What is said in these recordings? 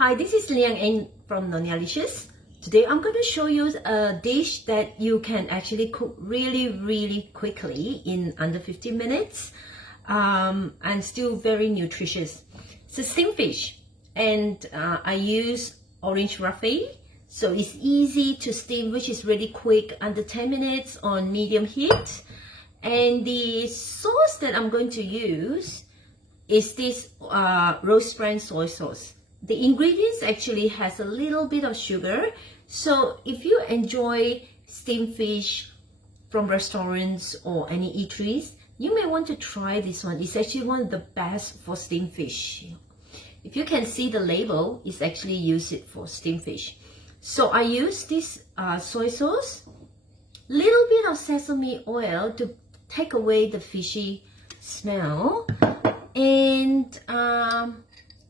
Hi, this is Liang Eng from Nonyalicious. Today I'm going to show you a dish that you can actually cook really quickly in under 15 minutes and still very nutritious. It's a steamed fish, and I use orange roughy, so it's easy to steam, which is really quick, under 10 minutes on medium heat. And the sauce that I'm going to use is this roast bran soy sauce. The ingredients actually has a little bit of sugar, so if you enjoy steamed fish from restaurants or any eateries, you may want to try this one. It's actually one of the best for steamed fish. If you can see the label, it's actually used it for steamed fish. So I use this soy sauce, little bit of sesame oil to take away the fishy smell, and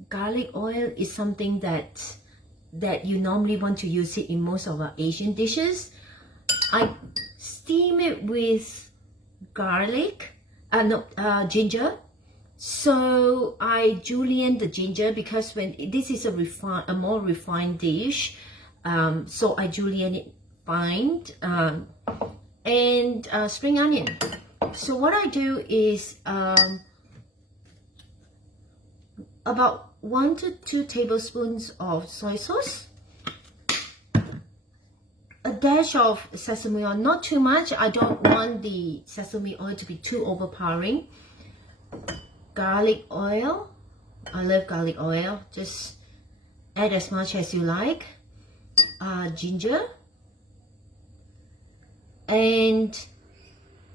garlic oil is something that you normally want to use it in most of our Asian dishes. I steam it with garlic, ginger. So I julienne the ginger because when this is a more refined dish, so I julienne it fine, and spring onion. So what I do is about 1 to 2 tablespoons of soy sauce, a dash of sesame oil, not too much. I don't want the sesame oil to be too overpowering. Garlic oil, I love garlic oil, just add as much as you like. Ginger, and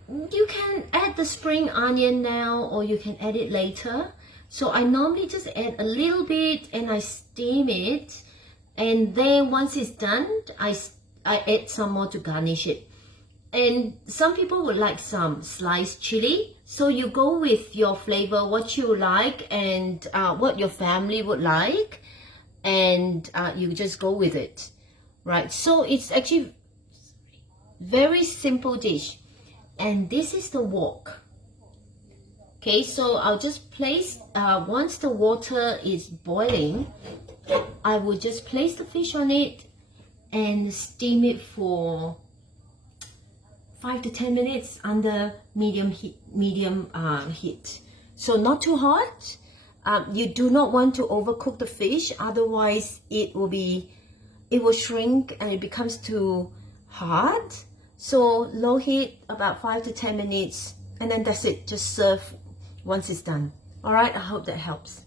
you can add the spring onion now, or you can add it later. So I normally just add a little bit and I steam it, and then once it's done, I add some more to garnish it. And some people would like some sliced chili, so you go with your flavor, what you like, and what your family would like, and you just go with it, right? So it's actually very simple dish. And this is the wok. Okay, so I'll just place, once the water is boiling, I will just place the fish on it and steam it for 5 to 10 minutes under medium heat. So not too hot. You do not want to overcook the fish, otherwise it will shrink and it becomes too hard. So low heat, about 5 to 10 minutes, and then that's it. Just serve once it's done. All right, I hope that helps.